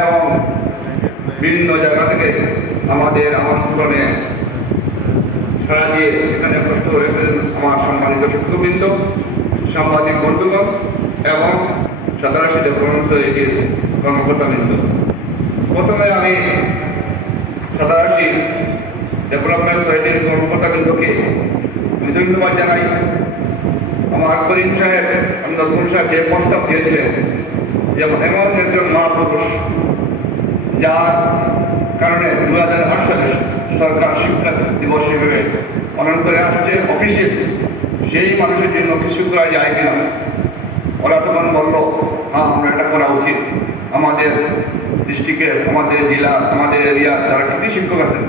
এবং বিভিন্ন জায়গা থেকে আমাদের আমন্ত্রণে সারা দিয়ে এখানে কষ্ট করেছেন আমার সম্মানিত শিক্ষকবৃন্দ, সাংবাদিক বন্ধুগণ এবং সাতারাশি ডেভেলপমেন্ট সোসাইটির কর্মকর্তাবৃন্দ। প্রথমে আমি সাতারাশি ডেভেলপমেন্ট সোসাইটির কর্মকর্তাবৃন্দকে ধন্যবাদ জানাই। আমার করিম সাহেব, নজরুল সাহেব যে প্রস্তাব দিয়েছিলেন যেমন এমন একজন মহাপুরুষ যার কারণে 2008 সালে সরকার শিক্ষা দিবস হিসেবে পালন করে আসছে অফিসে, সেই মানুষের জন্য কিছু করা যায় কিনা। ওরা তখন বলল, হ্যাঁ আমরা এটা করা উচিত। আমাদের ডিস্ট্রিক্টের, আমাদের জেলার, আমাদের এরিয়ার যারা কৃতি শিক্ষক আছেন,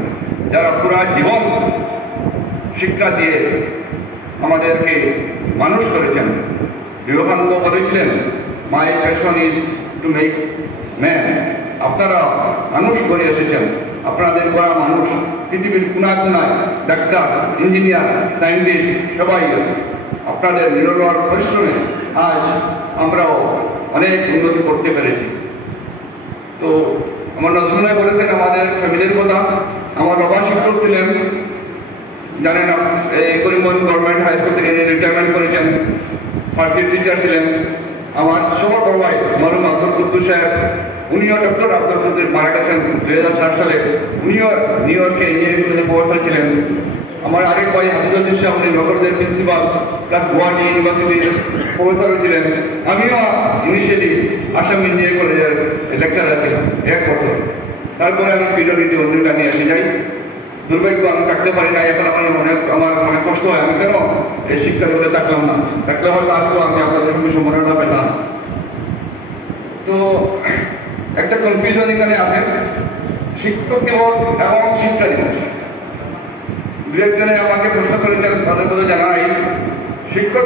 যারা পুরা জীবন শিক্ষা দিয়ে আমাদেরকে মানুষ করেছেন। বিবেকানন্দ বলেছিলেন, my passion is to make man. আপনারা মানুষ করে এসেছেন, আপনাদের করা মানুষ পৃথিবীর কোনায় কোনায় ডাক্তার, ইঞ্জিনিয়ার, সায়েন্টিস্ট সবাই আপনাদের নিরলস পরিশ্রমে আজ আমরাও অনেক উন্নতি করতে পেরেছি। তো আমার নজরুল ভাই বলেছেন আমাদের ফ্যামিলির কথা। আমার বাবা শিক্ষক ছিলেন, জানেন, এই করিমগঞ্জ গভর্নমেন্ট হাই স্কুল থেকে রিটায়ারমেন্ট করেছেন, ফার্স্ট ইয়ার টিচার ছিলেন। আমার সবার বড় ভাই মরহুম আব্দুল কুদ্দুস সাহেব, উনিও ডক্টর আব্দুল কুদ্দুস মারা গেছেন 2004 সালে। উনিও নিউ ইয়র্কে ইঞ্জিনিয়ারিং কলেজে প্রফেসর ছিলেন। আমার আরেক ভাই হাফিজুল ইসলাম, উনি নগরদের প্রিন্সিপাল প্লাস গুয়াহাটি ইউনিভার্সিটির প্রফেসর ছিলেন। আমিও ইনিশিয়ালি আসাম ইঞ্জিনিয়ারিং কলেজের লেকচারার ছিলাম 1 বছর। তারপরে আমি পিডব্লিউডি অন্যটা নিয়ে এসে যাই। দুর্ভাগ্য আমি থাকতে পারি না, এখন আমার অনেক কষ্ট হয়। আমি কেন এই শিক্ষা জগতে থাকলাম না, থাকলে হয়তো আসতো আমি আপনাদের সঙ্গে সম্মাননা পেতাম। তো একটা কনফিউশন এখানে আছে, শিক্ষক দিবস এবং শিক্ষা দিবস। দু একজনে আমাকে প্রশ্ন করেছেন, তাদের কথা জানাই। শিক্ষক